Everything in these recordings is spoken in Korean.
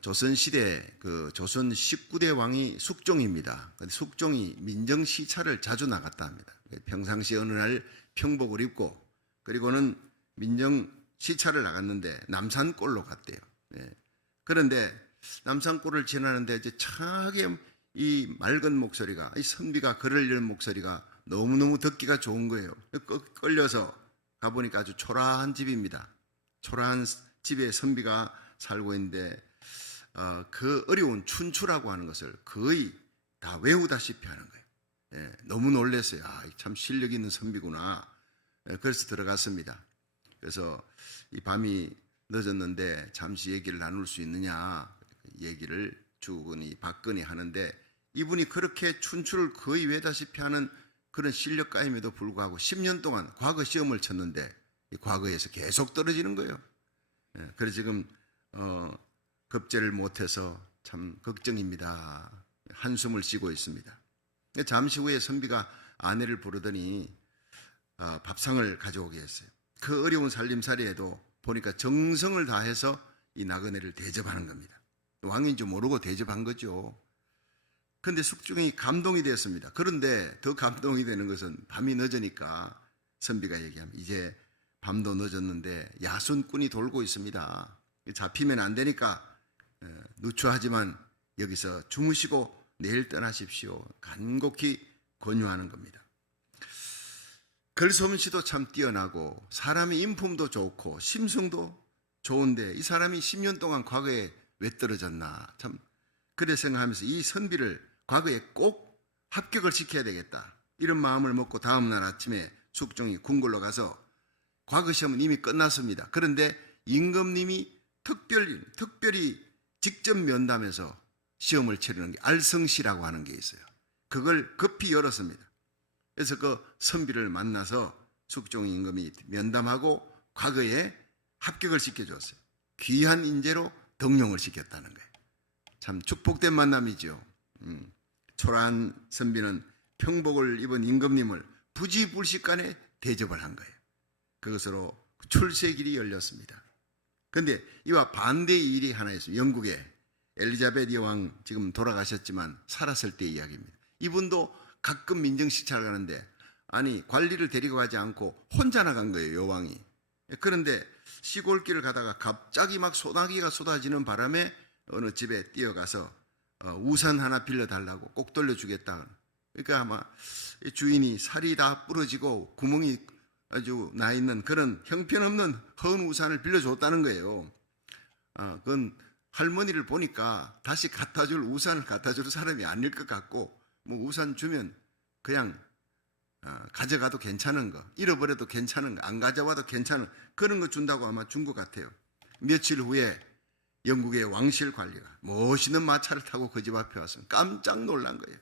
조선시대 조선 19대 왕이 숙종입니다. 숙종이 민정시찰을 자주 나갔다 합니다. 평상시 어느 날 평복을 입고 그리고는 민정시찰을 나갔는데 남산골로 갔대요. 그런데 남산골을 지나는데 이제 차게 이 맑은 목소리가, 이 선비가 글을 읽는 목소리가 너무너무 듣기가 좋은 거예요. 끌려서 가보니까 아주 초라한 집입니다. 초라한 집에 선비가 살고 있는데 그 어려운 춘추라고 하는 것을 거의 다 외우다시피 하는 거예요. 너무 놀랐어요. 참 실력 있는 선비구나. 그래서 들어갔습니다. 그래서 이 밤이 늦었는데 잠시 얘기를 나눌 수 있느냐 얘기를 주거니 받거니 하는데, 이분이 그렇게 춘추를 거의 외다시피 하는 그런 실력가임에도 불구하고 10년 동안 과거 시험을 쳤는데 이 과거에서 계속 떨어지는 거예요. 그래서 지금 급제를 못해서 참 걱정입니다. 한숨을 쉬고 있습니다. 잠시 후에 선비가 아내를 부르더니 밥상을 가져오게 했어요. 그 어려운 살림살이에도 보니까 정성을 다해서 이 나그네를 대접하는 겁니다. 왕인 줄 모르고 대접한 거죠. 그런데 숙종이 감동이 되었습니다. 그런데 더 감동이 되는 것은 밤이 늦으니까 선비가 얘기합니다. 이제 밤도 늦었는데 야순꾼이 돌고 있습니다. 잡히면 안 되니까 누추하지만 여기서 주무시고 내일 떠나십시오. 간곡히 권유하는 겁니다. 글솜씨도 참 뛰어나고 사람의 인품도 좋고 심성도 좋은데 이 사람이 10년 동안 과거에 왜 떨어졌나, 참 그래 생각하면서 이 선비를 과거에 꼭 합격을 시켜야 되겠다, 이런 마음을 먹고 다음날 아침에 숙종이 궁궐로 가서 과거 시험은 이미 끝났습니다. 그런데 임금님이 특별히 직접 면담해서 시험을 치르는 게 알성시라고 하는 게 있어요. 그걸 급히 열었습니다. 그래서 그 선비를 만나서 숙종 임금이 면담하고 과거에 합격을 시켜줬어요. 귀한 인재로 등용을 시켰다는 거예요. 참 축복된 만남이죠. 초라한 선비는 평복을 입은 임금님을 부지불식간에 대접을 한 거예요. 그것으로 출세의 길이 열렸습니다. 그런데 이와 반대의 일이 하나 있어요. 영국의 엘리자베트 여왕, 지금 돌아가셨지만 살았을 때 이야기입니다. 이분도 가끔 민정시찰을 가는데 관리를 데리고 가지 않고 혼자 나간 거예요, 여왕이. 그런데 시골길을 가다가 갑자기 막 소나기가 쏟아지는 바람에 어느 집에 뛰어가서 우산 하나 빌려달라고, 꼭 돌려주겠다. 그러니까 아마 주인이 살이 다 부러지고 구멍이 아주 나 있는 그런 형편없는 헌 우산을 빌려줬다는 거예요. 그건 할머니를 보니까 다시 우산을 갖다 줄 사람이 아닐 것 같고, 뭐 우산 주면 그냥 가져가도 괜찮은 거, 잃어버려도 괜찮은 거, 안 가져와도 괜찮은 그런 거 준다고 아마 준 것 같아요. 며칠 후에 영국의 왕실 관리가 멋있는 마차를 타고 그 집 앞에 왔으면 깜짝 놀란 거예요.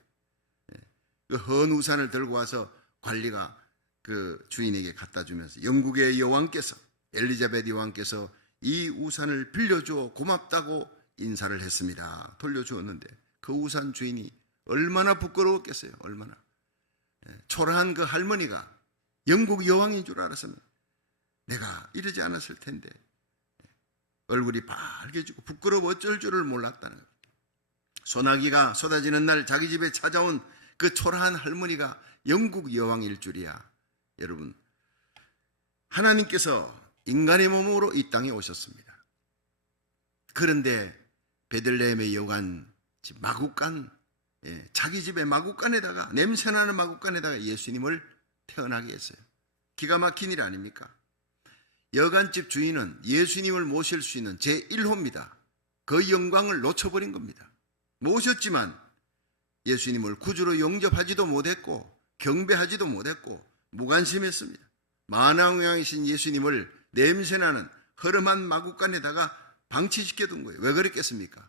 그 헌 우산을 들고 와서 관리가 그 주인에게 갖다 주면서 영국의 여왕께서, 엘리자베트 여왕께서 이 우산을 빌려주어 고맙다고 인사를 했습니다. 돌려주었는데 그 우산 주인이 얼마나 부끄러웠겠어요. 얼마나. 초라한 그 할머니가 영국 여왕인 줄 알았으면 내가 이러지 않았을 텐데 얼굴이 빨개지고 부끄러워 어쩔 줄을 몰랐다는 거예요. 소나기가 쏟아지는 날 자기 집에 찾아온 그 초라한 할머니가 영국 여왕일 줄이야. 여러분, 하나님께서 인간의 몸으로 이 땅에 오셨습니다. 그런데 베들레헴의 여관 집 마구간, 자기 집의 마구간에다가, 냄새나는 마구간에다가 예수님을 태어나게 했어요. 기가 막힌 일 아닙니까? 여관집 주인은 예수님을 모실 수 있는 제1호입니다. 그 영광을 놓쳐버린 겁니다. 모셨지만 예수님을 구주로 영접하지도 못했고 경배하지도 못했고 무관심했습니다. 만왕왕이신 예수님을 냄새나는 허름한 마구간에다가 방치시켜둔 거예요. 왜 그랬겠습니까?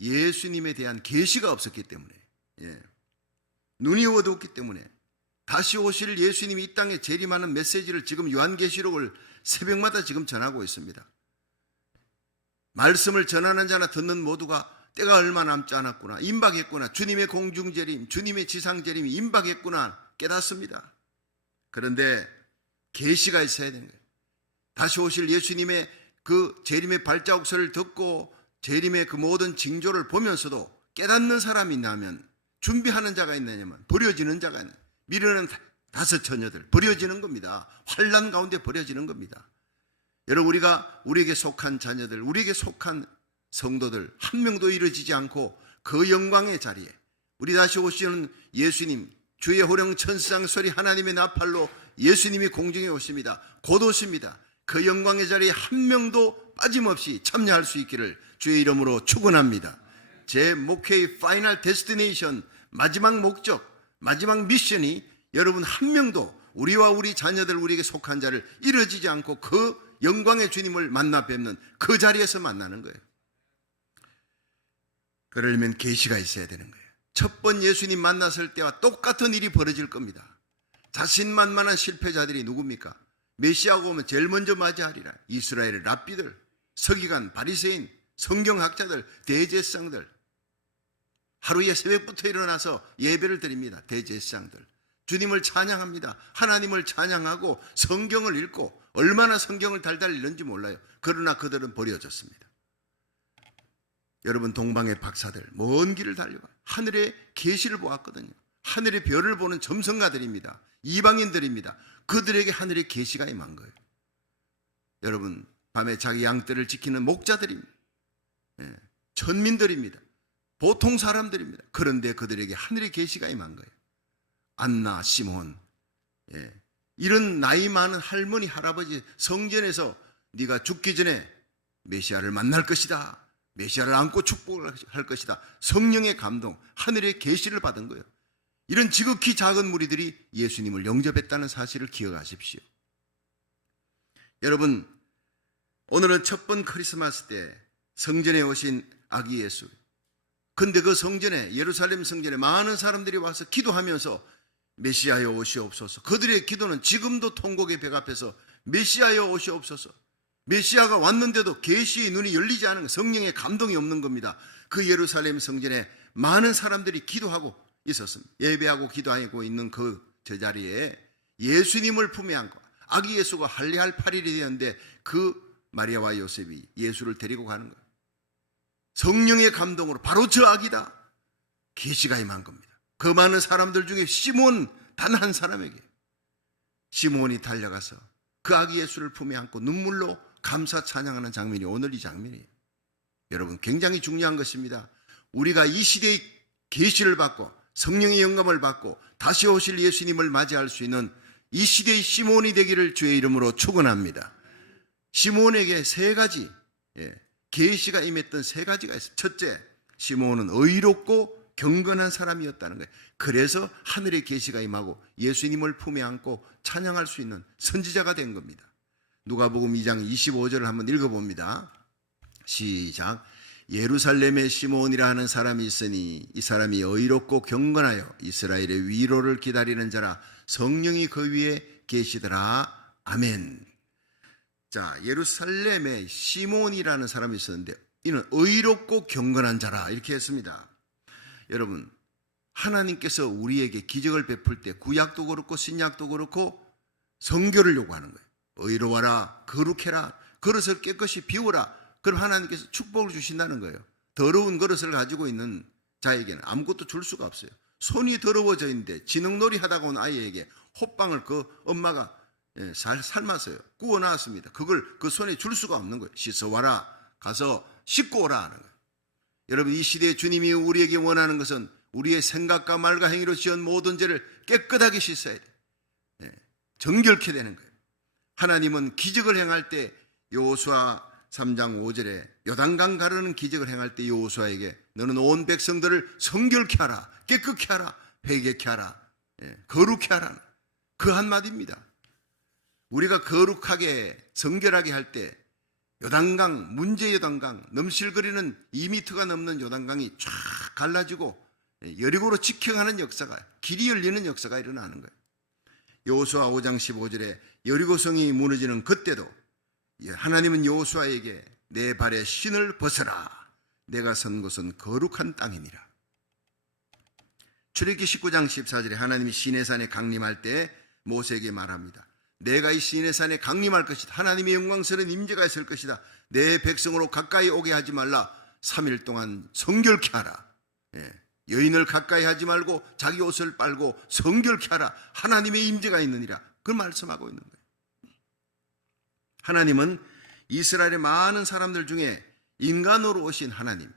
예수님에 대한 계시가 없었기 때문에, 눈이 어두웠기 때문에. 다시 오실 예수님이 이 땅에 재림하는 메시지를 지금 요한계시록을 새벽마다 지금 전하고 있습니다. 말씀을 전하는 자나 듣는 모두가 때가 얼마 남지 않았구나, 임박했구나, 주님의 공중재림, 주님의 지상재림이 임박했구나 깨닫습니다. 그런데 계시가 있어야 되는 거예요. 다시 오실 예수님의 그 재림의 발자국소리를 듣고 재림의 그 모든 징조를 보면서도 깨닫는 사람이 있냐면, 준비하는 자가 있느냐면 버려지는 자가 있는, 미련은 다섯 처녀들 버려지는 겁니다. 환난 가운데 버려지는 겁니다. 여러분, 우리에게 속한 자녀들, 우리에게 속한 성도들 한 명도 이루어지지 않고 그 영광의 자리에 우리 다시 오시는 예수님, 주의 호령 천상 소리 하나님의 나팔로 예수님이 공중에 오십니다. 곧 오십니다. 그 영광의 자리에 한 명도 빠짐없이 참여할 수 있기를 주의 이름으로 축원합니다. 제 목회의 파이널 데스티네이션, 마지막 목적, 마지막 미션이 여러분 한 명도 우리와 우리 자녀들, 우리에게 속한 자를 이루어지지 않고 그 영광의 주님을 만나 뵙는 그 자리에서 만나는 거예요. 그러려면 계시가 있어야 되는 거예요. 첫 번 예수님 만났을 때와 똑같은 일이 벌어질 겁니다. 자신만만한 실패자들이 누굽니까? 메시아가 오면 제일 먼저 맞이하리라. 이스라엘의 랍비들, 서기관, 바리새인, 성경학자들, 대제사장들, 하루에 새벽부터 일어나서 예배를 드립니다. 대제사장들 주님을 찬양합니다. 하나님을 찬양하고 성경을 읽고 얼마나 성경을 달달 읽는지 몰라요. 그러나 그들은 버려졌습니다. 여러분, 동방의 박사들 먼 길을 달려가 하늘의 계시를 보았거든요. 하늘의 별을 보는 점성가들입니다. 이방인들입니다. 그들에게 하늘의 계시가 임한 거예요. 여러분, 밤에 자기 양떼를 지키는 목자들입니다. 천민들입니다. 보통 사람들입니다. 그런데 그들에게 하늘의 계시가 임한 거예요. 안나, 시몬, 이런 나이 많은 할머니, 할아버지 성전에서 네가 죽기 전에 메시아를 만날 것이다, 메시아를 안고 축복을 할 것이다, 성령의 감동, 하늘의 계시를 받은 거예요. 이런 지극히 작은 무리들이 예수님을 영접했다는 사실을 기억하십시오. 여러분, 오늘은 첫 번 크리스마스 때 성전에 오신 아기 예수, 근데 그 성전에, 예루살렘 성전에 많은 사람들이 와서 기도하면서 메시아여 오시옵소서. 그들의 기도는 지금도 통곡의 벽 앞에서 메시아여 오시옵소서. 메시아가 왔는데도 계시의 눈이 열리지 않은, 성령의 감동이 없는 겁니다. 그 예루살렘 성전에 많은 사람들이 기도하고 있었습니다. 예배하고 기도하고 있는 그 제자리에 예수님을 품에 안고 아기 예수가 할례할 8일이 되었는데 그 마리아와 요셉이 예수를 데리고 가는 거예요. 성령의 감동으로 바로 저 아기다, 계시가 임한 겁니다. 그 많은 사람들 중에 시몬 단 한 사람에게, 시몬이 달려가서 그 아기 예수를 품에 안고 눈물로 감사 찬양하는 장면이 오늘 이 장면이에요. 여러분, 굉장히 중요한 것입니다. 우리가 이 시대의 계시를 받고 성령의 영감을 받고 다시 오실 예수님을 맞이할 수 있는 이 시대의 시몬이 되기를 주의 이름으로 축원합니다. 시몬에게 세 가지 계시가 임했던 세 가지가 있어요. 첫째, 시몬은 의롭고 경건한 사람이었다는 거예요. 그래서 하늘의 계시가 임하고 예수님을 품에 안고 찬양할 수 있는 선지자가 된 겁니다. 누가복음 2장 25절을 한번 읽어봅니다. 시작. 예루살렘에 시몬이라 하는 사람이 있으니 이 사람이 의롭고 경건하여 이스라엘의 위로를 기다리는 자라, 성령이 그 위에 계시더라. 아멘. 자, 예루살렘에 시몬이라는 사람이 있었는데 이는 의롭고 경건한 자라 이렇게 했습니다. 여러분, 하나님께서 우리에게 기적을 베풀 때 구약도 그렇고 신약도 그렇고 성결을 요구하는 거예요. 의로워라, 거룩해라, 그릇을 깨끗이 비우라. 그럼 하나님께서 축복을 주신다는 거예요. 더러운 그릇을 가지고 있는 자에게는 아무것도 줄 수가 없어요. 손이 더러워져 있는데 지능놀이 하다가 온 아이에게 호빵을 그 엄마가 삶았어요. 구워 놨습니다. 그걸 그 손에 줄 수가 없는 거예요. 씻어와라, 가서 씻고 오라 하는 거예요. 여러분, 이 시대에 주님이 우리에게 원하는 것은 우리의 생각과 말과 행위로 지은 모든 죄를 깨끗하게 씻어야 돼. 정결케 되는 거예요. 하나님은 기적을 행할 때 여호수아 3장 5절에 요단강 가르는 기적을 행할 때 여호수아에게 너는 온 백성들을 성결케 하라, 깨끗케 하라, 회개케 하라, 거룩케 하라, 그 한마디입니다. 우리가 거룩하게 성결하게 할 때 요단강, 문제 요단강, 넘실거리는 2m가 넘는 요단강이 쫙 갈라지고 여리고로 직행하는 역사가, 길이 열리는 역사가 일어나는 거예요. 여호수아 5장 15절에 여리고성이 무너지는 그때도 하나님은 여호수아에게 내 발에 신을 벗어라, 내가 선 곳은 거룩한 땅이니라. 출애굽기 19장 14절에 하나님이 시내산에 강림할 때 모세에게 말합니다. 내가 이 시내산에 강림할 것이다. 하나님의 영광스러운 임재가 있을 것이다. 내 백성으로 가까이 오게 하지 말라. 3일 동안 성결케 하라. 여인을 가까이 하지 말고 자기 옷을 빨고 성결케 하라. 하나님의 임재가 있느니라. 그걸 말씀하고 있는 거예요. 하나님은 이스라엘의 많은 사람들 중에 인간으로 오신 하나님,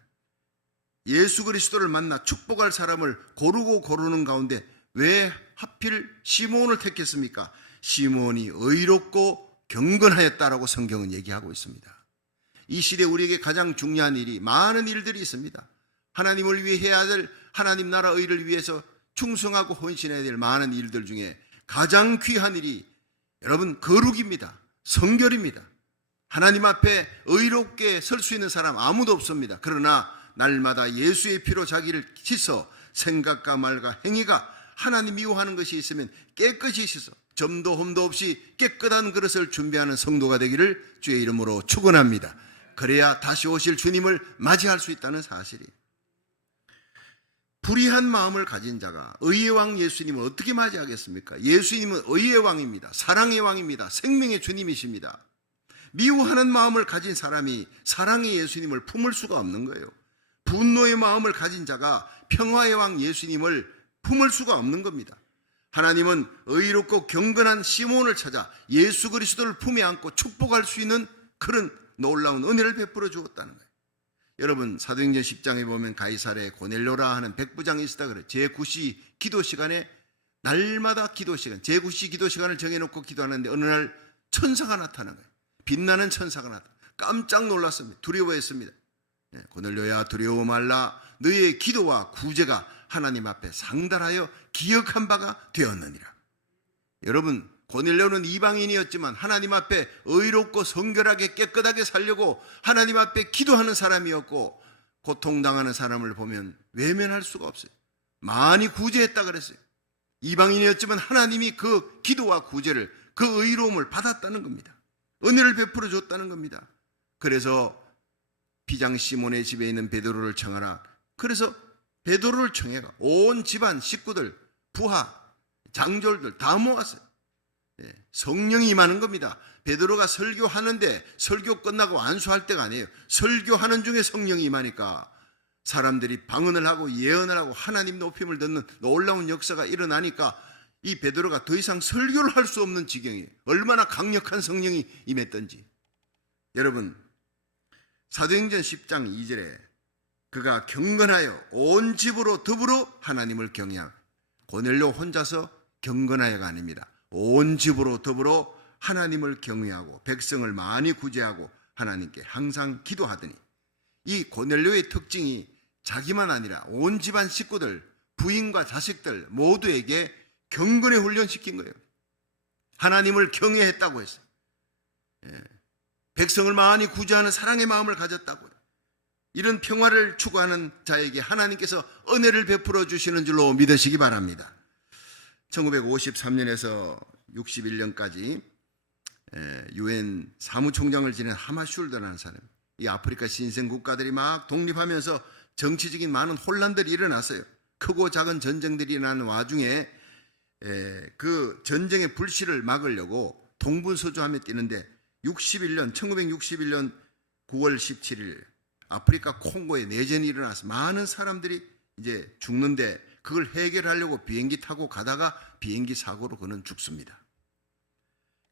예수 그리스도를 만나 축복할 사람을 고르는 가운데 왜 하필 시몬을 택했습니까? 시몬이 의롭고 경건하였다라고 성경은 얘기하고 있습니다. 이 시대 우리에게 가장 중요한 일이, 많은 일들이 있습니다. 하나님을 위해 해야 될, 하나님 나라 의를 위해서 충성하고 헌신해야 될 많은 일들 중에 가장 귀한 일이 여러분 거룩입니다. 성결입니다. 하나님 앞에 의롭게 설 수 있는 사람 아무도 없습니다. 그러나 날마다 예수의 피로 자기를 씻어 생각과 말과 행위가 하나님 미워하는 것이 있으면 깨끗이 씻어 점도 흠도 없이 깨끗한 그릇을 준비하는 성도가 되기를 주의 이름으로 축원합니다. 그래야 다시 오실 주님을 맞이할 수 있다는 사실이. 불의한 마음을 가진 자가 의의 왕 예수님을 어떻게 맞이하겠습니까? 예수님은 의의 왕입니다. 사랑의 왕입니다. 생명의 주님이십니다. 미워하는 마음을 가진 사람이 사랑의 예수님을 품을 수가 없는 거예요. 분노의 마음을 가진 자가 평화의 왕 예수님을 품을 수가 없는 겁니다. 하나님은 의롭고 경건한 시몬을 찾아 예수 그리스도를 품에 안고 축복할 수 있는 그런 놀라운 은혜를 베풀어 주었다는 거예요. 여러분 사도행전 10장에 보면 가이사랴에 고넬료라 하는 백부장이 있었다 그래요. 제9시 기도 시간에 날마다 기도 시간, 제9시 기도 시간을 정해놓고 기도하는데 어느 날 천사가 나타난 거예요. 빛나는 천사가 나타나 깜짝 놀랐습니다. 두려워했습니다. 고넬료야 두려워 말라. 너의 기도와 구제가 하나님 앞에 상달하여 기억한 바가 되었느니라. 여러분 고넬료는 이방인이었지만 하나님 앞에 의롭고 성결하게 깨끗하게 살려고 하나님 앞에 기도하는 사람이었고, 고통당하는 사람을 보면 외면할 수가 없어요. 많이 구제했다 그랬어요. 이방인이었지만 하나님이 그 기도와 구제를, 그 의로움을 받았다는 겁니다. 은혜를 베풀어 줬다는 겁니다. 그래서 비장 시몬의 집에 있는 베드로를 청하라. 그래서 베드로를 청해가 온 집안 식구들, 부하, 장졸들 다 모았어요. 성령이 임하는 겁니다. 베드로가 설교하는데 설교 끝나고 안수할 때가 아니에요. 설교하는 중에 성령이 임하니까 사람들이 방언을 하고 예언을 하고 하나님 높임을 듣는 놀라운 역사가 일어나니까 이 베드로가 더 이상 설교를 할 수 없는 지경이에요. 얼마나 강력한 성령이 임했던지. 여러분 사도행전 10장 2절에 그가 경건하여 온 집으로 더불어 하나님을 경외하고, 고넬료 혼자서 경건하여가 아닙니다. 온 집으로 더불어 하나님을 경외하고 백성을 많이 구제하고 하나님께 항상 기도하더니, 이 고넬료의 특징이 자기만 아니라 온 집안 식구들, 부인과 자식들 모두에게 경건에 훈련시킨 거예요. 하나님을 경외했다고 했어요. 백성을 많이 구제하는 사랑의 마음을 가졌다고요. 이런 평화를 추구하는 자에게 하나님께서 은혜를 베풀어 주시는 줄로 믿으시기 바랍니다. 1953년에서 61년까지 UN 사무총장을 지낸 하마슐더라는 사람, 이 아프리카 신생 국가들이 막 독립하면서 정치적인 많은 혼란들이 일어났어요. 크고 작은 전쟁들이 일어나는 와중에 그 전쟁의 불씨를 막으려고 동분서주하며 뛰는데 1961년 9월 17일 아프리카 콩고에 내전이 일어나서 많은 사람들이 이제 죽는데, 그걸 해결하려고 비행기 타고 가다가 비행기 사고로 그는 죽습니다.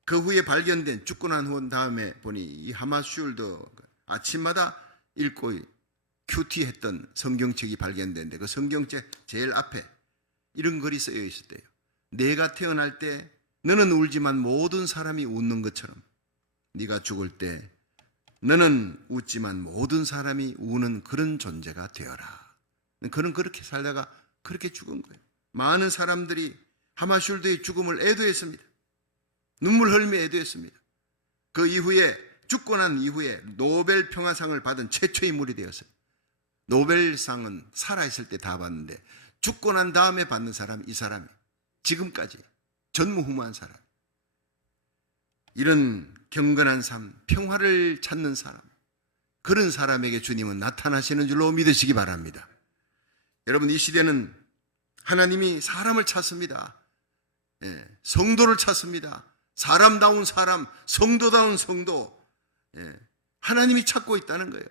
그 후에 발견된, 죽고 난 후 다음에 보니 이 하마슐더 아침마다 읽고 큐티했던 성경책이 발견됐는데, 그 성경책 제일 앞에 이런 글이 쓰여 있었대요. 내가 태어날 때 너는 울지만 모든 사람이 웃는 것처럼 네가 죽을 때 너는 웃지만 모든 사람이 우는 그런 존재가 되어라. 그는 그렇게 살다가 그렇게 죽은 거예요. 많은 사람들이 하마슐더의 죽음을 애도했습니다. 눈물 흘리며 애도했습니다. 그 이후에, 죽고 난 이후에 노벨 평화상을 받은 최초의 인물이 되었어요. 노벨상은 살아있을 때 다 받는데 죽고 난 다음에 받는 사람이 이 사람이 지금까지 전무후무한 사람. 이런 경건한 삶, 평화를 찾는 사람, 그런 사람에게 주님은 나타나시는 줄로 믿으시기 바랍니다. 여러분 이 시대는 하나님이 사람을 찾습니다. 성도를 찾습니다. 사람다운 사람, 성도다운 성도, 하나님이 찾고 있다는 거예요.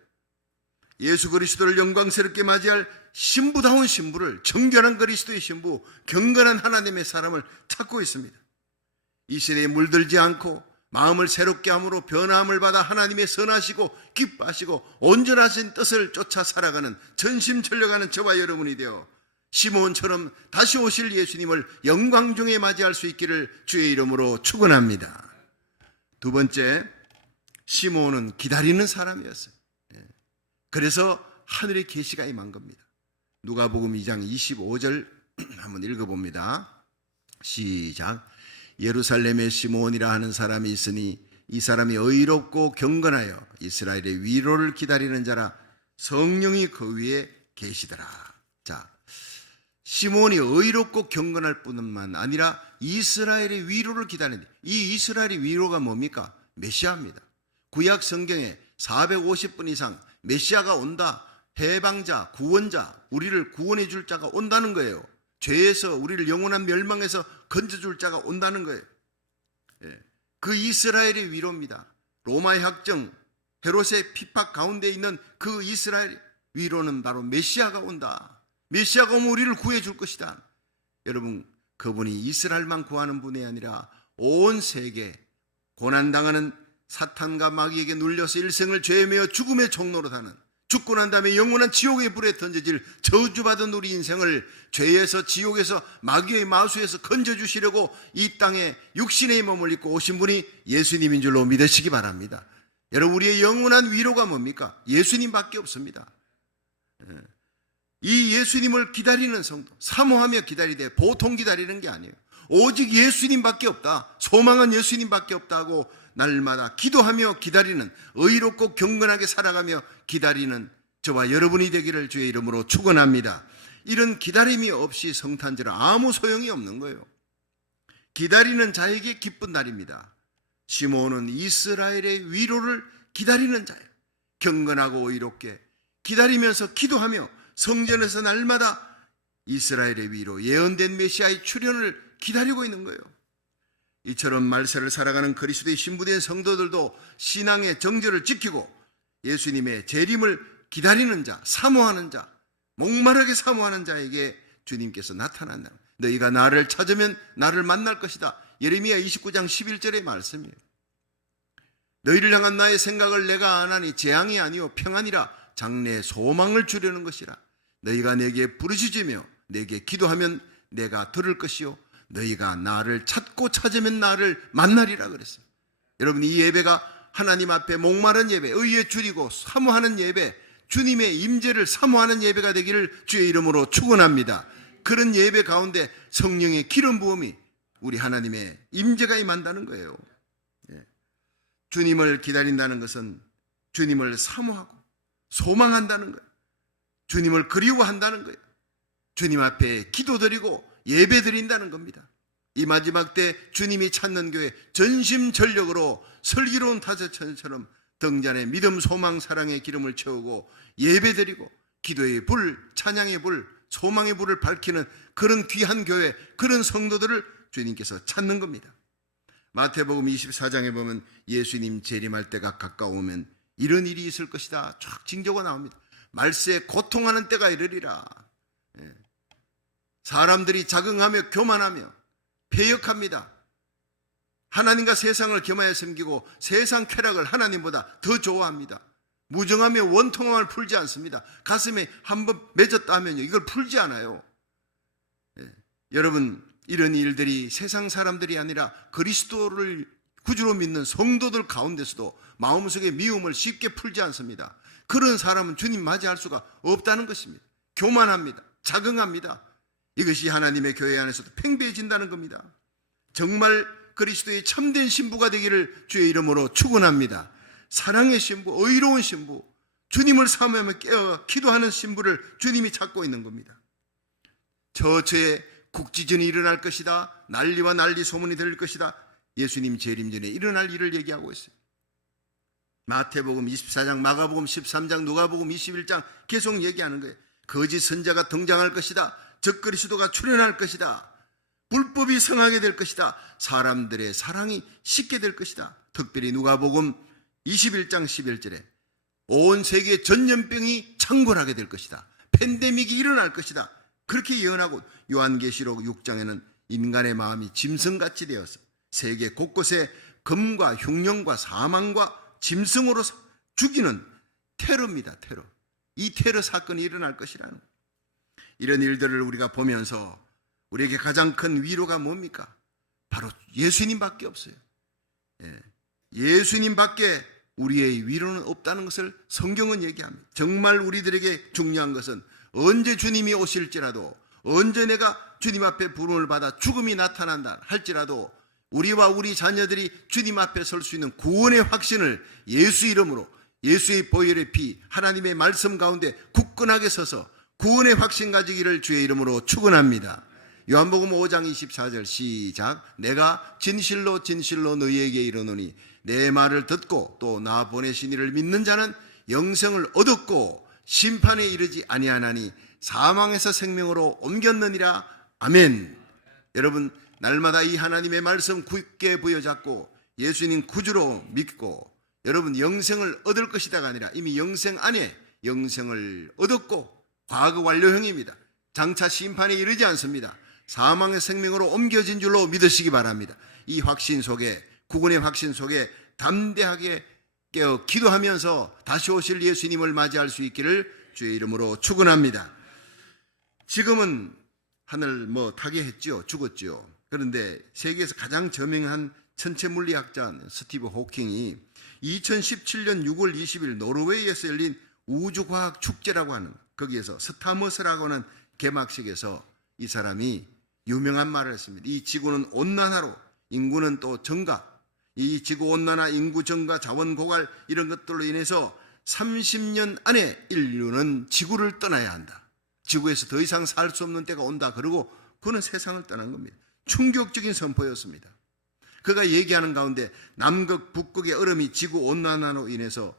예수 그리스도를 영광스럽게 맞이할 신부다운 신부를, 정결한 그리스도의 신부, 경건한 하나님의 사람을 찾고 있습니다. 이 시대에 물들지 않고 마음을 새롭게 함으로 변화함을 받아 하나님의 선하시고 기뻐하시고 온전하신 뜻을 쫓아 살아가는, 전심전력하는 저와 여러분이 되어 시몬처럼 다시 오실 예수님을 영광 중에 맞이할 수 있기를 주의 이름으로 축원합니다. 두 번째, 시몬은 기다리는 사람이었어요. 그래서 하늘의 계시가 임한 겁니다. 누가복음 2장 25절 한번 읽어봅니다. 시작. 예루살렘에 시몬이라 하는 사람이 있으니 이 사람이 의롭고 경건하여 이스라엘의 위로를 기다리는 자라, 성령이 그 위에 계시더라. 자, 시몬이 의롭고 경건할 뿐만 아니라 이스라엘의 위로를 기다리는, 이 이스라엘의 위로가 뭡니까? 메시아입니다. 구약 성경에 450분 이상 메시아가 온다, 해방자, 구원자, 우리를 구원해 줄 자가 온다는 거예요. 죄에서 우리를 영원한 멸망에서 건져줄 자가 온다는 거예요. 그 이스라엘의 위로입니다. 로마의 학정, 헤롯의 핍박 가운데 있는 그 이스라엘 위로는 바로 메시아가 온다. 메시아가 오면 우리를 구해줄 것이다. 여러분, 그분이 이스라엘만 구하는 분이 아니라 온 세계, 고난당하는 사탄과 마귀에게 눌려서 일생을 죄에 매어 죽음의 종로로 사는, 죽고 난 다음에 영원한 지옥의 불에 던져질 저주받은 우리 인생을 죄에서, 지옥에서, 마귀의 마수에서 건져주시려고 이 땅에 육신의 몸을 입고 오신 분이 예수님인 줄로 믿으시기 바랍니다. 여러분, 우리의 영원한 위로가 뭡니까? 예수님밖에 없습니다. 이 예수님을 기다리는 성도, 사모하며 기다리되 보통 기다리는 게 아니에요. 오직 예수님밖에 없다, 소망은 예수님밖에 없다고 날마다 기도하며 기다리는, 의롭고 경건하게 살아가며 기다리는 저와 여러분이 되기를 주의 이름으로 축원합니다. 이런 기다림이 없이 성탄절은 아무 소용이 없는 거예요. 기다리는 자에게 기쁜 날입니다. 시몬은 이스라엘의 위로를 기다리는 자예요. 경건하고 의롭게 기다리면서 기도하며 성전에서 날마다 이스라엘의 위로, 예언된 메시아의 출현을 기다리고 있는 거예요. 이처럼 말세를 살아가는 그리스도의 신부된 성도들도 신앙의 정절을 지키고 예수님의 재림을 기다리는 자, 사모하는 자, 목마르게 사모하는 자에게 주님께서 나타난다. 너희가 나를 찾으면 나를 만날 것이다. 예레미야 29장 11절의 말씀이에요. 너희를 향한 나의 생각을 내가 아나니 재앙이 아니요 평안이라, 장래에 소망을 주려는 것이라. 너희가 내게 부르짖으며 내게 기도하면 내가 들을 것이요 너희가 나를 찾고 찾으면 나를 만나리라 그랬어요. 여러분, 이 예배가 하나님 앞에 목마른 예배, 의에 줄이고 사모하는 예배, 주님의 임재를 사모하는 예배가 되기를 주의 이름으로 축원합니다. 그런 예배 가운데 성령의 기름 부음이, 우리 하나님의 임재가 임한다는 거예요. 주님을 기다린다는 것은 주님을 사모하고 소망한다는 거예요. 주님을 그리워한다는 거예요. 주님 앞에 기도드리고 예배드린다는 겁니다. 이 마지막 때 주님이 찾는 교회, 전심전력으로 슬기로운 타자천처럼 등잔에 믿음, 소망, 사랑의 기름을 채우고 예배드리고 기도의 불, 찬양의 불, 소망의 불을 밝히는 그런 귀한 교회, 그런 성도들을 주님께서 찾는 겁니다. 마태복음 24장에 보면 예수님 재림할 때가 가까우면 이런 일이 있을 것이다 쫙 징조가 나옵니다. 말세에 고통하는 때가 이르리라. 사람들이 자긍하며 교만하며 패역합니다. 하나님과 세상을 겸하여 섬기고 세상 쾌락을 하나님보다 더 좋아합니다. 무정하며 원통함을 풀지 않습니다. 가슴에 한번 맺었다 하면요, 이걸 풀지 않아요. 여러분, 이런 일들이 세상 사람들이 아니라 그리스도를 구주로 믿는 성도들 가운데서도 마음속에 미움을 쉽게 풀지 않습니다. 그런 사람은 주님 맞이할 수가 없다는 것입니다. 교만합니다. 자긍합니다. 이것이 하나님의 교회 안에서도 팽배해진다는 겁니다. 정말 그리스도의 참된 신부가 되기를 주의 이름으로 축원합니다. 사랑의 신부, 의로운 신부, 주님을 사모하며 깨어 기도하는 신부를 주님이 찾고 있는 겁니다. 저처에 국지전이 일어날 것이다, 난리와 난리 소문이 들릴 것이다, 예수님 재림 전에 일어날 일을 얘기하고 있어요. 마태복음 24장, 마가복음 13장, 누가복음 21장 계속 얘기하는 거예요. 거짓 선자가 등장할 것이다, 적그리스도가 출현할 것이다, 불법이 성하게 될 것이다, 사람들의 사랑이 식게 될 것이다. 특별히 누가복음 21장 11절에 온 세계 전염병이 창궐하게 될 것이다. 팬데믹이 일어날 것이다. 그렇게 예언하고 요한계시록 6장에는 인간의 마음이 짐승같이 되어서 세계 곳곳에 검과 흉령과 사망과 짐승으로 죽이는 테러입니다. 테러. 이 테러 사건이 일어날 것이라는, 이런 일들을 우리가 보면서 우리에게 가장 큰 위로가 뭡니까? 바로 예수님밖에 없어요. 예수님밖에 우리의 위로는 없다는 것을 성경은 얘기합니다. 정말 우리들에게 중요한 것은 언제 주님이 오실지라도, 언제 내가 주님 앞에 부름을 받아 죽음이 나타난다 할지라도 우리와 우리 자녀들이 주님 앞에 설 수 있는 구원의 확신을 예수 이름으로, 예수의 보혈의 피, 하나님의 말씀 가운데 굳건하게 서서 구원의 확신 가지기를 주의 이름으로 축원합니다. 요한복음 5장 24절 시작. 내가 진실로 진실로 너희에게 이르노니 내 말을 듣고 또 나 보내신 이를 믿는 자는 영생을 얻었고 심판에 이르지 아니하나니 사망에서 생명으로 옮겼느니라. 아멘. 여러분, 날마다 이 하나님의 말씀 굳게 부여잡고 예수님 구주로 믿고 여러분 영생을 얻을 것이다가 아니라 이미 영생 안에 영생을 얻었고 과거 완료형입니다. 장차 심판에 이르지 않습니다. 사망의 생명으로 옮겨진 줄로 믿으시기 바랍니다. 이 확신 속에, 구원의 확신 속에 담대하게 깨어 기도하면서 다시 오실 예수님을 맞이할 수 있기를 주의 이름으로 축원합니다. 지금은 하늘 타게 했죠. 죽었죠. 그런데 세계에서 가장 저명한 천체 물리학자 스티브 호킹이 2017년 6월 20일 노르웨이에서 열린 우주과학 축제라고 하는, 거기에서 스타머스라고 하는 개막식에서 이 사람이 유명한 말을 했습니다. 이 지구는 온난화로, 인구는 또 증가, 이 지구 온난화, 인구 증가, 자원 고갈 이런 것들로 인해서 30년 안에 인류는 지구를 떠나야 한다. 지구에서 더 이상 살 수 없는 때가 온다. 그리고 그는 세상을 떠난 겁니다. 충격적인 선포였습니다. 그가 얘기하는 가운데 남극, 북극의 얼음이 지구 온난화로 인해서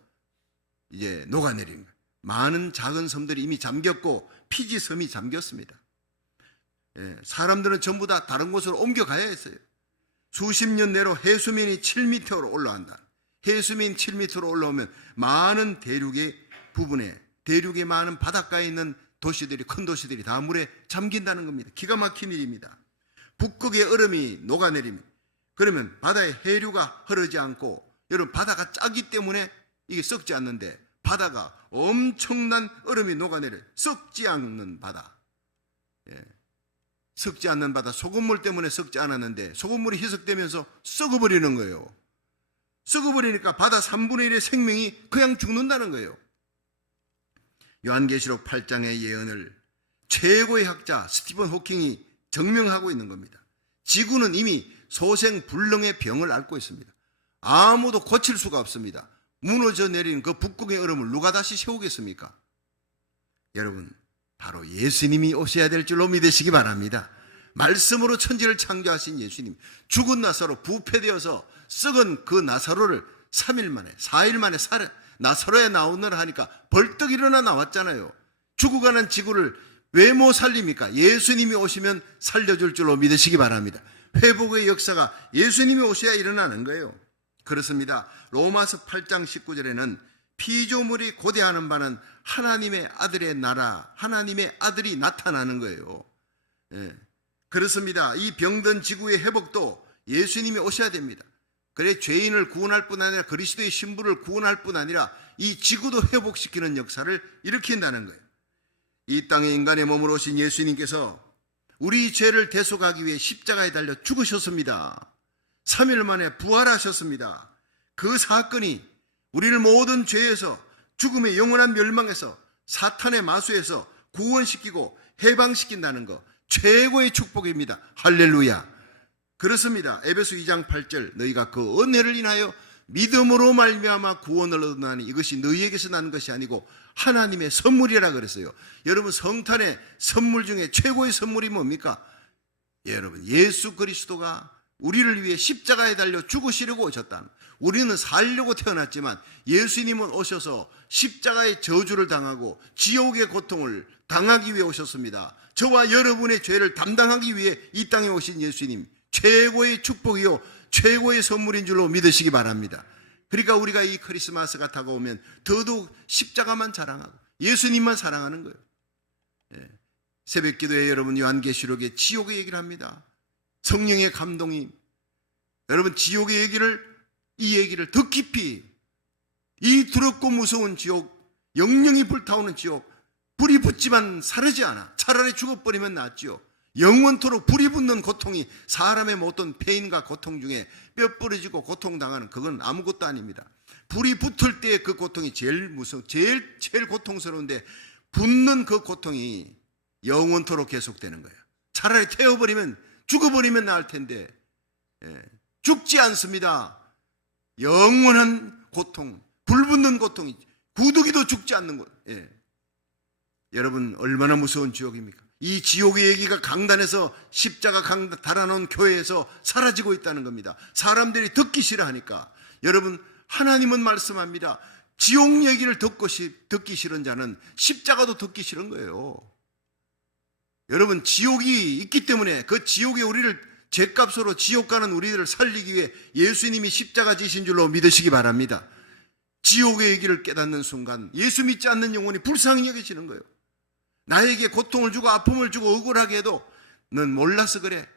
이제 녹아내리는 거예요. 많은 작은 섬들이 이미 잠겼고 피지 섬이 잠겼습니다. 사람들은 전부 다 다른 곳으로 옮겨가야 했어요. 수십 년 내로 해수면이 7m로 올라간다. 해수면 7m로 올라오면 많은 대륙의 부분에, 대륙의 많은 바닷가에 있는 도시들이, 큰 도시들이 다 물에 잠긴다는 겁니다. 기가 막힌 일입니다. 북극의 얼음이 녹아내립니다. 그러면 바다의 해류가 흐르지 않고, 여러분 바다가 짜기 때문에 이게 썩지 않는데, 바다가 엄청난 얼음이 녹아내려 썩지 않는 바다. 썩지 않는 바다, 소금물 때문에 썩지 않았는데 소금물이 희석되면서 썩어버리는 거예요. 썩어버리니까 바다 3분의 1의 생명이 그냥 죽는다는 거예요. 요한계시록 8장의 예언을 최고의 학자 스티븐 호킹이 증명하고 있는 겁니다. 지구는 이미 소생불능의 병을 앓고 있습니다. 아무도 고칠 수가 없습니다. 무너져 내린 그 북극의 얼음을 누가 다시 세우겠습니까? 여러분, 바로 예수님이 오셔야 될 줄로 믿으시기 바랍니다. 말씀으로 천지를 창조하신 예수님, 죽은 나사로 부패되어서 썩은 그 나사로를 3일 만에, 4일 만에 나사로에 나오느라 하니까 벌떡 일어나 나왔잖아요. 죽어가는 지구를 왜 못 살립니까? 예수님이 오시면 살려줄 줄로 믿으시기 바랍니다. 회복의 역사가 예수님이 오셔야 일어나는 거예요. 그렇습니다. 로마서 8장 19절에는 피조물이 고대하는 바는 하나님의 아들의 나라, 하나님의 아들이 나타나는 거예요. 그렇습니다. 이 병든 지구의 회복도 예수님이 오셔야 됩니다. 그래 죄인을 구원할 뿐 아니라 그리스도의 신부를 구원할 뿐 아니라 이 지구도 회복시키는 역사를 일으킨다는 거예요. 이 땅에 인간의 몸으로 오신 예수님께서 우리 죄를 대속하기 위해 십자가에 달려 죽으셨습니다. 3일 만에 부활하셨습니다. 그 사건이 우리를 모든 죄에서, 죽음의 영원한 멸망에서, 사탄의 마수에서 구원시키고 해방시킨다는 것, 최고의 축복입니다. 할렐루야. 그렇습니다. 에베소 2장 8절, 너희가 그 은혜를 인하여 믿음으로 말미암아 구원을 얻으나니 이것이 너희에게서 난 것이 아니고 하나님의 선물이라 그랬어요. 여러분, 성탄의 선물 중에 최고의 선물이 뭡니까? 여러분, 예수 그리스도가 우리를 위해 십자가에 달려 죽으시려고 오셨다. 우리는 살려고 태어났지만 예수님은 오셔서 십자가의 저주를 당하고 지옥의 고통을 당하기 위해 오셨습니다. 저와 여러분의 죄를 담당하기 위해 이 땅에 오신 예수님, 최고의 축복이요 최고의 선물인 줄로 믿으시기 바랍니다. 그러니까 우리가 이 크리스마스가 다가오면 더더욱 십자가만 자랑하고 예수님만 사랑하는 거예요. 새벽 기도에 여러분 요한계시록에 지옥의 얘기를 합니다. 성령의 감동이, 여러분 지옥의 이 얘기를 더 깊이, 이 두렵고 무서운 지옥, 영영이 불타오는 지옥, 불이 붙지만 사르지 않아. 차라리 죽어버리면 낫지요. 영원토록 불이 붙는 고통이 사람의 모든 페인과 고통 중에 뼈 부러지고 고통당하는, 그건 아무것도 아닙니다. 불이 붙을 때의 그 고통이 제일 무서워, 제일 고통스러운데, 붙는 그 고통이 영원토록 계속되는 거예요. 차라리 태워버리면, 죽어버리면 나을 텐데, 죽지 않습니다. 영원한 고통, 불붙는 고통이, 구더기도 죽지 않는 것. 여러분 얼마나 무서운 지옥입니까? 이 지옥의 얘기가 강단에서, 십자가 강단 달아놓은 교회에서 사라지고 있다는 겁니다. 사람들이 듣기 싫어하니까. 여러분 하나님은 말씀합니다. 지옥 얘기를 듣기 싫은 자는 십자가도 듣기 싫은 거예요. 여러분 지옥이 있기 때문에 그 지옥에 우리를, 죄값으로 지옥 가는 우리들을 살리기 위해 예수님이 십자가 지신 줄로 믿으시기 바랍니다. 지옥의 얘기를 깨닫는 순간 예수 믿지 않는 영혼이 불쌍히 여겨지는 거예요. 나에게 고통을 주고 아픔을 주고 억울하게 해도 넌 몰라서 그래.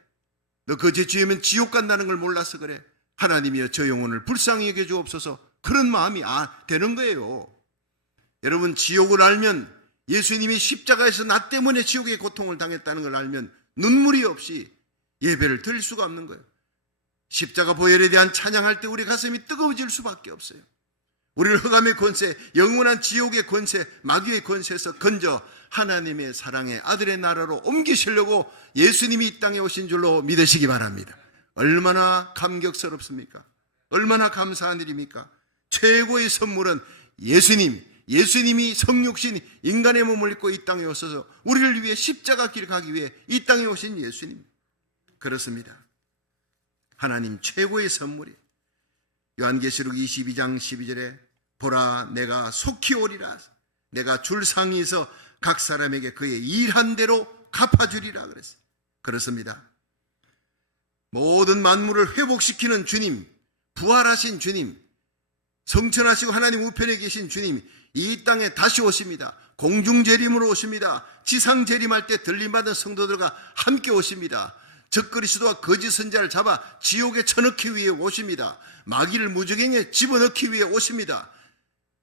너 그 죄 지으면 지옥 간다는 걸 몰라서 그래. 하나님이여 저 영혼을 불쌍히 여겨 주옵소서. 그런 마음이 되는 거예요. 여러분 지옥을 알면, 예수님이 십자가에서 나 때문에 지옥의 고통을 당했다는 걸 알면 눈물이 없이 예배를 드릴 수가 없는 거예요. 십자가 보혈에 대한 찬양할 때 우리 가슴이 뜨거워질 수밖에 없어요. 우리를 흑암의 권세, 영원한 지옥의 권세, 마귀의 권세에서 건져 하나님의 사랑의 아들의 나라로 옮기시려고 예수님이 이 땅에 오신 줄로 믿으시기 바랍니다. 얼마나 감격스럽습니까? 얼마나 감사한 일입니까? 최고의 선물은 예수님이 성육신 인간의 몸을 입고 이 땅에 오셔서 우리를 위해 십자가 길 가기 위해 이 땅에 오신 예수님. 그렇습니다. 하나님 최고의 선물이, 요한계시록 22장 12절에 보라 내가 속히 오리라, 내가 줄상에서 각 사람에게 그의 일한 대로 갚아주리라 그랬어요. 그렇습니다. 모든 만물을 회복시키는 주님, 부활하신 주님, 성천하시고 하나님 우편에 계신 주님, 이 땅에 다시 오십니다. 공중재림으로 오십니다. 지상재림할 때 들림받은 성도들과 함께 오십니다. 적그리스도와 거짓 선자를 잡아 지옥에 쳐넣기 위해 오십니다. 마귀를 무저갱에 집어넣기 위해 오십니다.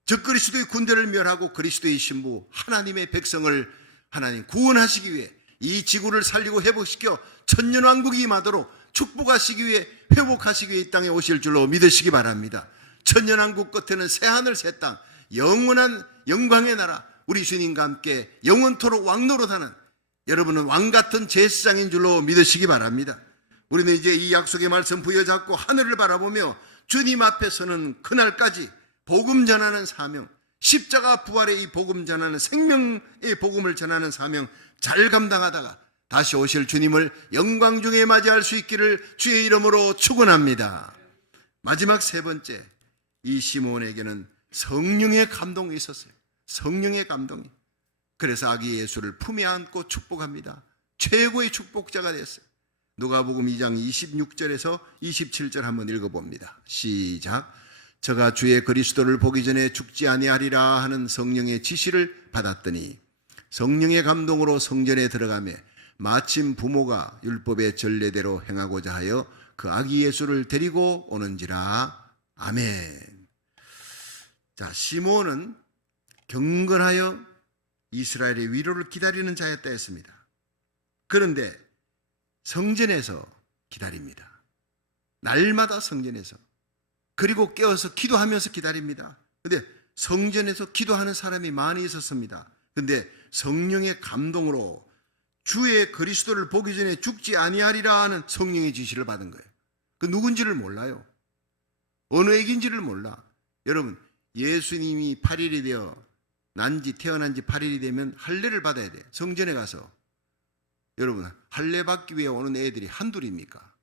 적그리스도의 군대를 멸하고 그리스도의 신부 하나님의 백성을 하나님 구원하시기 위해, 이 지구를 살리고 회복시켜 천년왕국이 임하도록 축복하시기 위해, 회복하시기 위해 이 땅에 오실 줄로 믿으시기 바랍니다. 천년왕국 끝에는 새하늘 새 땅, 영원한 영광의 나라, 우리 주님과 함께 영원토록 왕노릇하는, 여러분은 왕같은 제사장인 줄로 믿으시기 바랍니다. 우리는 이제 이 약속의 말씀 부여잡고 하늘을 바라보며 주님 앞에 서는 그날까지 복음 전하는 사명, 십자가 부활의 이 복음 전하는, 생명의 복음을 전하는 사명 잘 감당하다가 다시 오실 주님을 영광 중에 맞이할 수 있기를 주의 이름으로 축원합니다. 마지막 세 번째, 이 시몬에게는 성령의 감동이 있었어요. 성령의 감동이. 그래서 아기 예수를 품에 안고 축복합니다. 최고의 축복자가 됐어요. 누가복음 2장 26절에서 27절 한번 읽어봅니다. 시작. 저가 주의 그리스도를 보기 전에 죽지 아니하리라 하는 성령의 지시를 받았더니 성령의 감동으로 성전에 들어가며 마침 부모가 율법의 전례대로 행하고자 하여 그 아기 예수를 데리고 오는지라. 아멘. 자, 시몬은 경건하여 이스라엘의 위로를 기다리는 자였다 했습니다. 그런데 성전에서 기다립니다. 날마다 성전에서, 그리고 깨어서 기도하면서 기다립니다. 그런데 성전에서 기도하는 사람이 많이 있었습니다. 그런데 성령의 감동으로 주의 그리스도를 보기 전에 죽지 아니하리라 하는 성령의 지시를 받은 거예요. 그 누군지를 몰라요. 어느 얘기인지를 몰라. 여러분, 예수님이 8일이 되어 태어난 지 8일이 되면 할례를 받아야 돼. 성전에 가서. 여러분, 할례 받기 위해 오는 애들이 한둘입니까?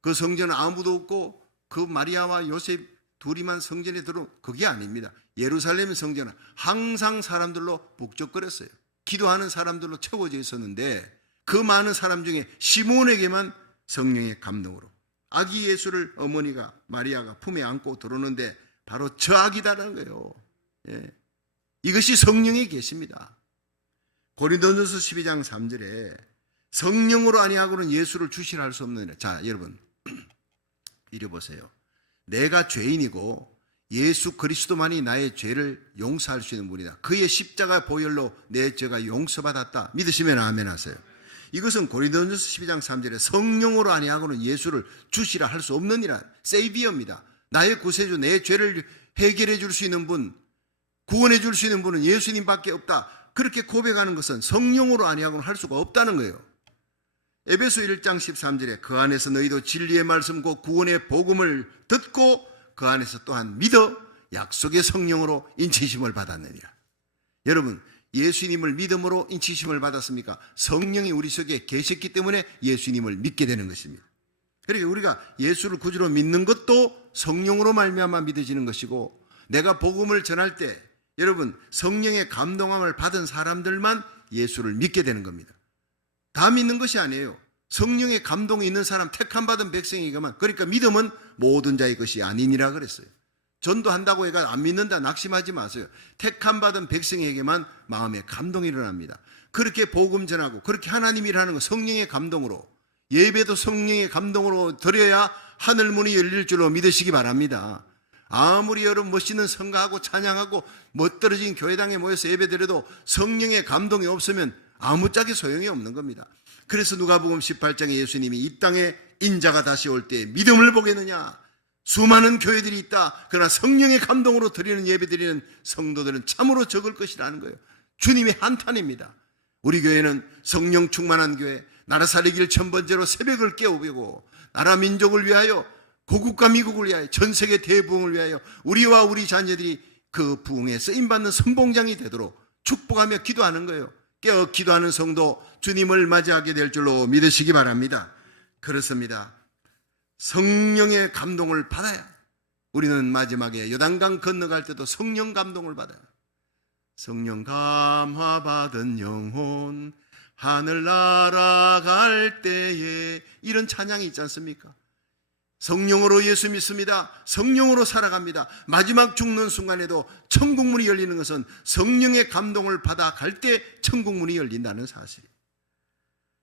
그 성전은 아무도 없고 그 마리아와 요셉 둘이만 성전에 들어온, 그게 아닙니다. 예루살렘 성전은 항상 사람들로 북적거렸어요. 기도하는 사람들로 채워져 있었는데 그 많은 사람 중에 시몬에게만 성령의 감동으로 아기 예수를 어머니가 마리아가 품에 안고 들어오는데 바로 저 아기다라는 거예요. 예. 이것이 성령의 계십니다. 고린도전서 12장 3절에 성령으로 아니하고는 예수를 주시라 할 수 없느니라. 자, 여러분 이리 보세요. 내가 죄인이고 예수 그리스도만이 나의 죄를 용서할 수 있는 분이다. 그의 십자가 보혈로 내 죄가 용서받았다. 믿으시면 아멘 하세요. 이것은 고린도전서 12장 3절에 성령으로 아니하고는 예수를 주시라 할 수 없느니라. 세이비어입니다. 나의 구세주, 내 죄를 해결해 줄 수 있는 분, 구원해 줄 수 있는 분은 예수님밖에 없다. 그렇게 고백하는 것은 성령으로 아니하고는 할 수가 없다는 거예요. 에베소 1장 13절에 그 안에서 너희도 진리의 말씀 곧 구원의 복음을 듣고 그 안에서 또한 믿어 약속의 성령으로 인치심을 받았느니라. 여러분, 예수님을 믿음으로 인치심을 받았습니까? 성령이 우리 속에 계셨기 때문에 예수님을 믿게 되는 것입니다. 그러니까 우리가 예수를 구주로 믿는 것도 성령으로 말미암아 믿어지는 것이고, 내가 복음을 전할 때 여러분 성령의 감동함을 받은 사람들만 예수를 믿게 되는 겁니다. 다 믿는 것이 아니에요. 성령의 감동이 있는 사람, 택함 받은 백성에게만. 그러니까 믿음은 모든 자의 것이 아니니라 그랬어요. 전도한다고 해가 안 믿는다 낙심하지 마세요. 택함 받은 백성에게만 마음에 감동이 일어납니다. 그렇게 복음 전하고 그렇게 하나님이 일하는 건 성령의 감동으로, 예배도 성령의 감동으로 드려야 하늘 문이 열릴 줄로 믿으시기 바랍니다. 아무리 여러분 멋있는 성가하고 찬양하고 멋들어진 교회당에 모여서 예배드려도 성령의 감동이 없으면 아무짝에 소용이 없는 겁니다. 그래서 누가복음 18장에 예수님이 이 땅에 인자가 다시 올 때 믿음을 보겠느냐, 수많은 교회들이 있다. 그러나 성령의 감동으로 드리는 예배드리는 성도들은 참으로 적을 것이라는 거예요. 주님의 한탄입니다. 우리 교회는 성령 충만한 교회, 나라 살리기를 천 번째로 새벽을 깨우고 나라 민족을 위하여, 고국과 미국을 위하여, 전 세계 대부흥을 위하여 우리와 우리 자녀들이 그 부흥에 쓰임받는 선봉장이 되도록 축복하며 기도하는 거예요. 깨어 기도하는 성도 주님을 맞이하게 될 줄로 믿으시기 바랍니다. 그렇습니다. 성령의 감동을 받아야 우리는 마지막에 요단강 건너갈 때도 성령 감동을 받아요. 성령 감화 받은 영혼 하늘 날아갈 때에, 이런 찬양이 있지 않습니까? 성령으로 예수 믿습니다. 성령으로 살아갑니다. 마지막 죽는 순간에도 천국문이 열리는 것은 성령의 감동을 받아 갈 때 천국문이 열린다는 사실이에요.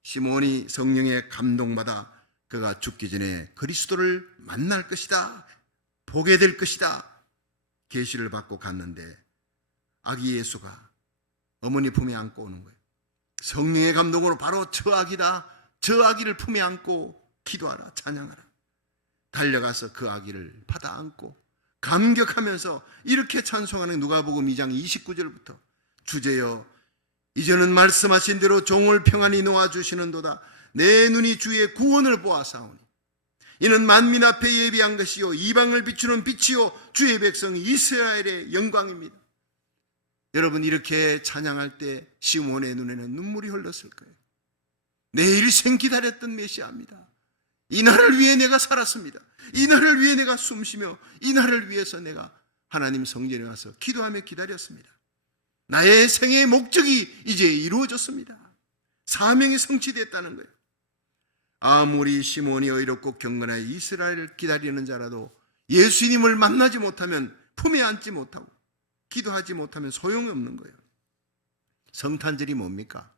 시몬이 성령의 감동받아 그가 죽기 전에 그리스도를 만날 것이다, 보게 될 것이다 계시를 받고 갔는데 아기 예수가 어머니 품에 안고 오는 거예요. 성령의 감동으로 바로 저 아기다, 저 아기를 품에 안고 기도하라, 찬양하라. 달려가서 그 아기를 받아 안고 감격하면서 이렇게 찬송하는 누가복음 2장 29절부터 주제여 이제는 말씀하신 대로 종을 평안히 놓아주시는도다. 내 눈이 주의 구원을 보아사오니 이는 만민 앞에 예비한 것이요 이방을 비추는 빛이요 주의 백성 이스라엘의 영광입니다. 여러분, 이렇게 찬양할 때 시몬의 눈에는 눈물이 흘렀을 거예요. 내 일생 기다렸던 메시아입니다. 이 날을 위해 내가 살았습니다. 이 날을 위해 내가 숨쉬며 이 날을 위해서 내가 하나님 성전에 와서 기도하며 기다렸습니다. 나의 생애의 목적이 이제 이루어졌습니다. 사명이 성취됐다는 거예요. 아무리 시몬이 의롭고 경건하여 이스라엘을 기다리는 자라도 예수님을 만나지 못하면, 품에 안지 못하고 기도하지 못하면 소용이 없는 거예요. 성탄절이 뭡니까?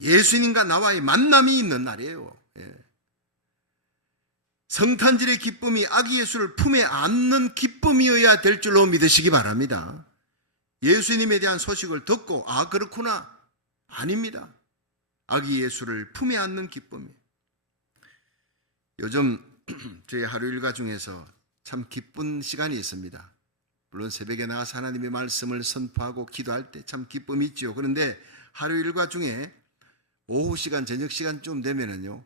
예수님과 나와의 만남이 있는 날이에요. 성탄절의 기쁨이 아기 예수를 품에 안는 기쁨이어야 될 줄로 믿으시기 바랍니다. 예수님에 대한 소식을 듣고 아 그렇구나, 아닙니다. 아기 예수를 품에 안는 기쁨이에요. 요즘 저희 하루 일과 중에서 참 기쁜 시간이 있습니다. 물론 새벽에 나가서 하나님의 말씀을 선포하고 기도할 때 참 기쁨이 있죠. 그런데 하루 일과 중에 오후 시간, 저녁 시간쯤 되면은요,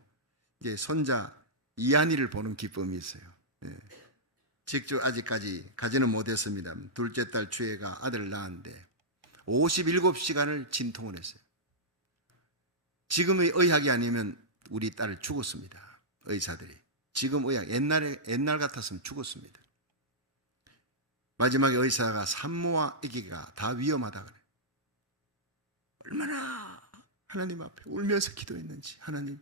이제 손자 이한이를 보는 기쁨이 있어요. 직접 아직까지 가지는 못했습니다. 둘째 딸 주혜가 아들을 낳았는데 57시간을 진통을 했어요. 지금의 의학이 아니면 우리 딸을 죽었습니다. 의사들이. 지금 의학, 옛날 같았으면 죽었습니다. 마지막에 의사가 산모와 아기가 다 위험하다 그래요. 얼마나 하나님 앞에 울면서 기도했는지, 하나님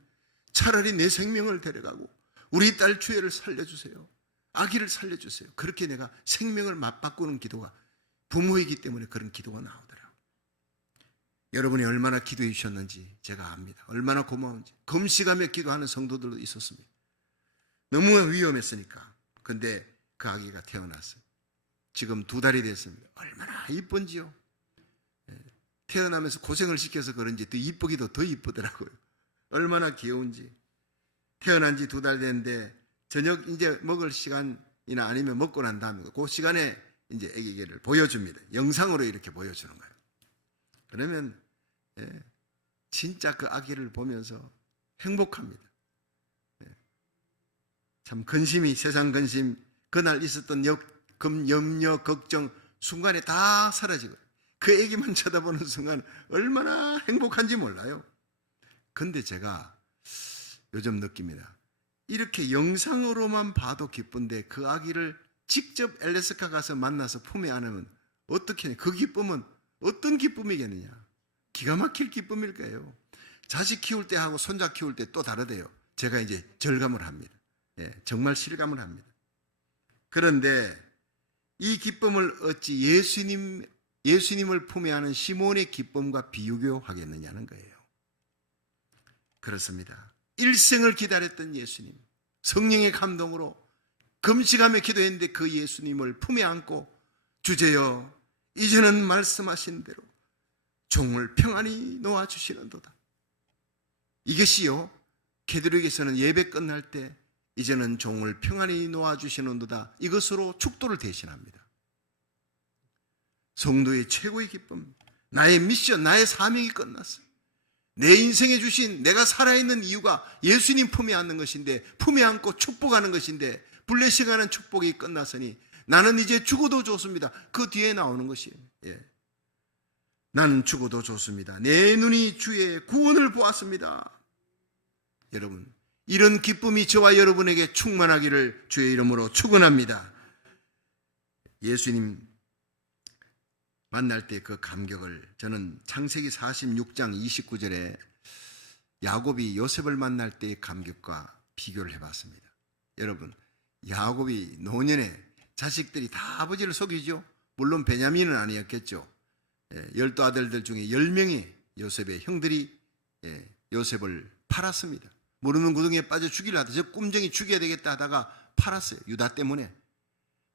차라리 내 생명을 데려가고 우리 딸 주애를 살려주세요. 아기를 살려주세요. 그렇게 내가 생명을 맞바꾸는 기도가, 부모이기 때문에 그런 기도가 나오더라고요. 여러분이 얼마나 기도해 주셨는지 제가 압니다. 얼마나 고마운지. 금식하며 기도하는 성도들도 있었습니다. 너무 위험했으니까. 근데 그 아기가 태어났어요. 지금 2달이 됐습니다. 얼마나 이쁜지요. 태어나면서 고생을 시켜서 그런지 더 이쁘기도 더 이쁘더라고요. 얼마나 귀여운지. 태어난 지 2달 됐는데 저녁 이제 먹을 시간이나 아니면 먹고 난 다음에 그 시간에 이제 아기를 보여줍니다. 영상으로 이렇게 보여주는 거예요. 그러면 진짜 그 아기를 보면서 행복합니다. 참 근심이, 세상 근심, 그날 있었던 염려, 걱정 순간에 다 사라지고 그 아기만 쳐다보는 순간 얼마나 행복한지 몰라요. 근데 제가 요즘 느낍니다. 이렇게 영상으로만 봐도 기쁜데 그 아기를 직접 엘래스카 가서 만나서 품에 안으면 어떻게 해요? 그 기쁨은 어떤 기쁨이겠느냐? 기가 막힐 기쁨일 거예요. 자식 키울 때 하고 손자 키울 때 또 다르대요. 제가 이제 절감을 합니다. 정말 실감을 합니다. 그런데 이 기쁨을 어찌 예수님을 품에 안은 시몬의 기쁨과 비교하겠느냐는 거예요. 그렇습니다. 일생을 기다렸던 예수님, 성령의 감동으로 금식하며 기도했는데 그 예수님을 품에 안고 주제여 이제는 말씀하신 대로 종을 평안히 놓아주시는도다. 이것이요, 개들에게서는 예배 끝날 때 이제는 종을 평안히 놓아주시는도다, 이것으로 축도를 대신합니다. 성도의 최고의 기쁨, 나의 미션, 나의 사명이 끝났어요. 내 인생에 주신, 내가 살아있는 이유가 예수님 품에 안는 것인데, 품에 안고 축복하는 것인데, 블레싱하는 축복이 끝났으니 나는 이제 죽어도 좋습니다. 그 뒤에 나오는 것이에요. 나는 죽어도 좋습니다. 내 눈이 주의 구원을 보았습니다. 여러분, 이런 기쁨이 저와 여러분에게 충만하기를 주의 이름으로 축원합니다. 예수님 만날 때 그 감격을 저는 창세기 46장 29절에 야곱이 요셉을 만날 때의 감격과 비교를 해봤습니다. 여러분, 야곱이 노년에 자식들이 다 아버지를 속이죠. 물론 베냐민은 아니었겠죠. 12아들들 중에 10명의 요셉의 형들이 요셉을 팔았습니다. 모르는 구덩이에 빠져 죽이려 하다, 저 꼼정이 죽여야 되겠다 하다가 팔았어요. 유다 때문에.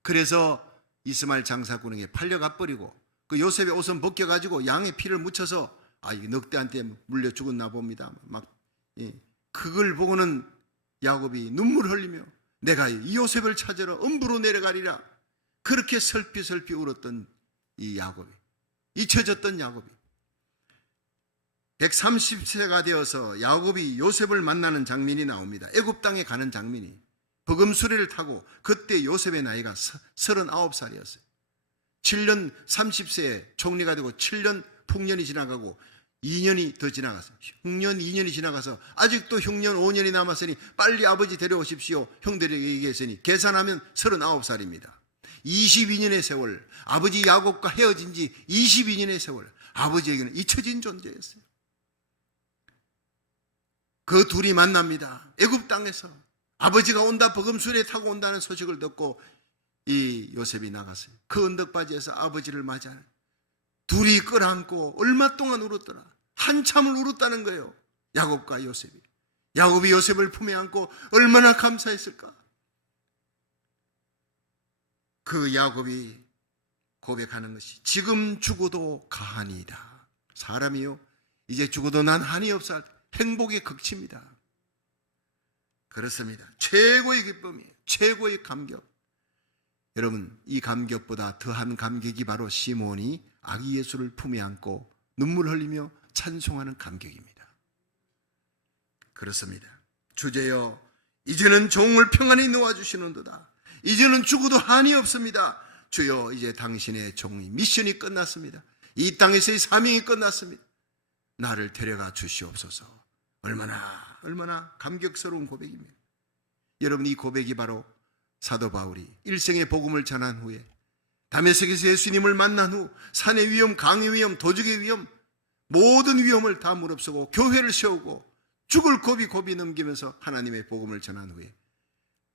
그래서 이스마엘 장사꾼에게 팔려가 버리고 그 요셉의 옷은 벗겨가지고 양의 피를 묻혀서 이 늑대한테 물려 죽었나 봅니다. 그걸 보고는 야곱이 눈물을 흘리며 내가 이 요셉을 찾으러 음부로 내려가리라, 그렇게 설피설피 울었던 이 야곱이, 잊혀졌던 야곱이 130세가 되어서 야곱이 요셉을 만나는 장면이 나옵니다. 애굽 땅에 가는 장면이, 버금수레를 타고, 그때 요셉의 나이가 39살이었어요. 7년 30세에 총리가 되고 7년 풍년이 지나가고 2년이 더 지나갔어요. 흉년 2년이 지나가서 아직도 흉년 5년이 남았으니 빨리 아버지 데려오십시오 형들에게 얘기했으니 계산하면 39살입니다. 22년의 세월, 아버지 야곱과 헤어진 지 22년의 세월, 아버지에게는 잊혀진 존재였어요. 그 둘이 만납니다. 애굽 땅에서 아버지가 온다, 버금수레 타고 온다는 소식을 듣고 이 요셉이 나갔어요. 그 언덕바지에서 아버지를 맞아 둘이 끌어안고 얼마 동안 울었더라. 한참을 울었다는 거예요. 야곱과 요셉이. 야곱이 요셉을 품에 안고 얼마나 감사했을까. 그 야곱이 고백하는 것이 지금 죽어도 가하니이다. 사람이요, 이제 죽어도 난 한이 없어 행복의 극치입니다. 그렇습니다. 최고의 기쁨이에요. 최고의 감격. 여러분, 이 감격보다 더한 감격이 바로 시몬이 아기 예수를 품에 안고 눈물 흘리며 찬송하는 감격입니다. 그렇습니다. 주제여 이제는 종을 평안히 놓아주시는도다. 이제는 죽어도 한이 없습니다. 주여, 이제 당신의 종이 미션이 끝났습니다. 이 땅에서의 사명이 끝났습니다. 나를 데려가 주시옵소서. 얼마나 감격스러운 고백입니다. 여러분, 이 고백이 바로 사도 바울이 일생의 복음을 전한 후에 다메섹에서 예수님을 만난 후 산의 위험, 강의 위험, 도적의 위험, 모든 위험을 다 무릅쓰고 교회를 세우고 죽을 고비 넘기면서 하나님의 복음을 전한 후에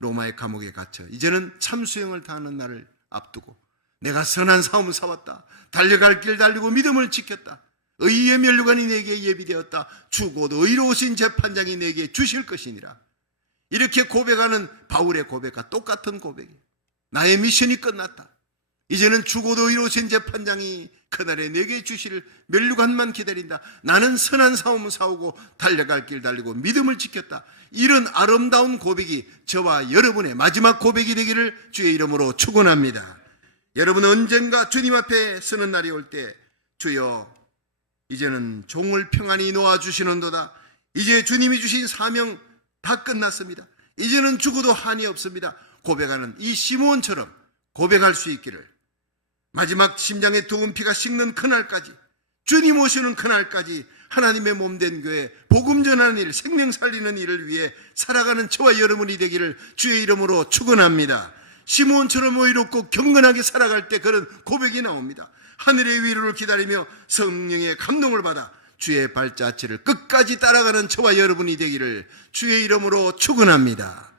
로마의 감옥에 갇혀 이제는 참수형을 당하는 날을 앞두고 내가 선한 싸움을 싸웠다. 달려갈 길 달리고 믿음을 지켰다. 의의 면류관이 내게 예비되었다. 주고도 의로우신 재판장이 내게 주실 것이니라. 이렇게 고백하는 바울의 고백과 똑같은 고백이에요. 나의 미션이 끝났다. 이제는 주고도 의로우신 재판장이 그날에 내게 주실 면류관만 기다린다. 나는 선한 싸움을 싸우고 달려갈 길 달리고 믿음을 지켰다. 이런 아름다운 고백이 저와 여러분의 마지막 고백이 되기를 주의 이름으로 축원합니다. 여러분 언젠가 주님 앞에 서는 날이 올 때 주여 이제는 종을 평안히 놓아주시는도다. 이제 주님이 주신 사명 다 끝났습니다. 이제는 죽어도 한이 없습니다. 고백하는 이 시므온처럼 고백할 수 있기를, 마지막 심장의 두근 피가 식는 그날까지, 주님 오시는 그날까지 하나님의 몸된 교회, 복음 전하는 일, 생명 살리는 일을 위해 살아가는 저와 여러분이 되기를 주의 이름으로 축원합니다. 시므온처럼 의롭고 경건하게 살아갈 때 그런 고백이 나옵니다. 하늘의 위로를 기다리며 성령의 감동을 받아 주의 발자취를 끝까지 따라가는 저와 여러분이 되기를 주의 이름으로 축원합니다.